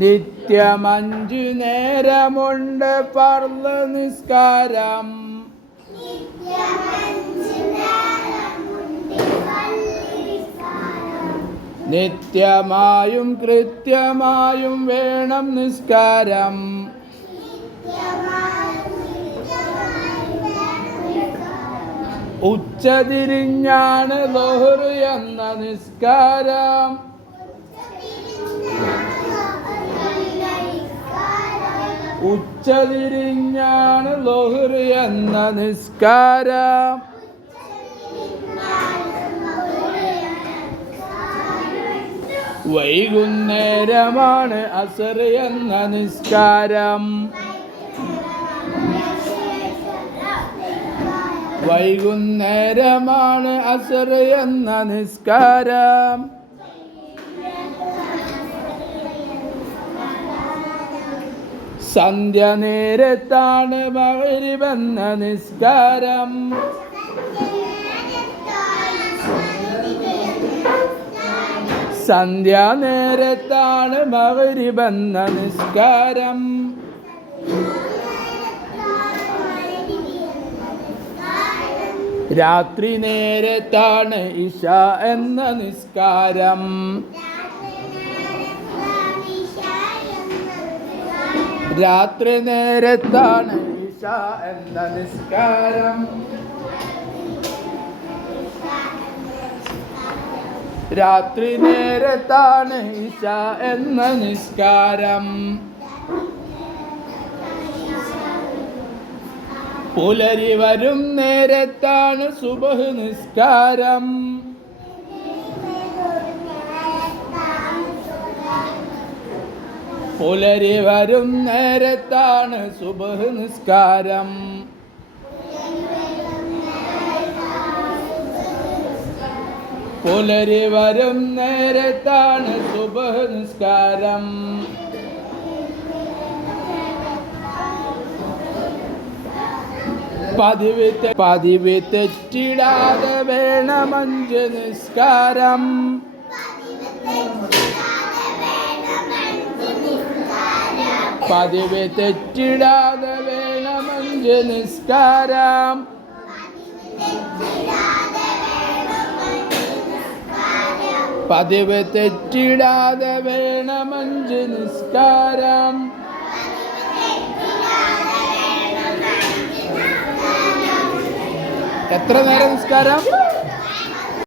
നിത്യമഞ്ചു നേരമുണ്ട് ഫർള് നിസ്കാരം. നിത്യമായും കൃത്യമായും വേണം നിസ്കാരം. ഉച്ചതിരിഞ്ഞാണ് ളുഹർ എന്ന നിസ്കാരം. ഉച്ചതിരിഞ്ഞാണ് ളുഹർ എന്ന നിസ്കാരം. വൈകുന്നേരമാണ് അസർ എന്ന നിസ്കാരം. വൈകുന്നേരമാണ് അസർ എന്ന നിസ്കാരം. സന്ധ്യ നേരത്താണ് മഗ്‌രിബ് എന്ന നിസ്കാരം. സന്ധ്യ നേരത്താണ് മഗ്‌രിബ് എന്ന നിസ്കാരം. രാത്രി നേരത്താണ് ഇശ എന്ന നിസ്കാരം. രാത്രി നേരത്താണ് ഇശ എന്ന നിസ്കാരം. രാത്രി നേരത്താണ് ഇശ എന്ന നിസ്കാരം. പുലരി വരും നേരത്താണ് സുബ്ഹ് നിസ്കാരം. പുലരി വരും നേരത്താണ് സുബ്ഹ് നിസ്കാരം. പുലരി വരും നേരത്താണ് സുബ്ഹ് നിസ്കാരം. പതിവ് തെറ്റിടാതെ വേണം 5 നിസ്കാരം. പതിവ് തെറ്റിടാതെ വേണം 5 നിസ്കാരം. പതിവ് തെറ്റിടാതെ വേണം 5 നിസ്കാരം. എത്ര നേരം നിസ്കാരം?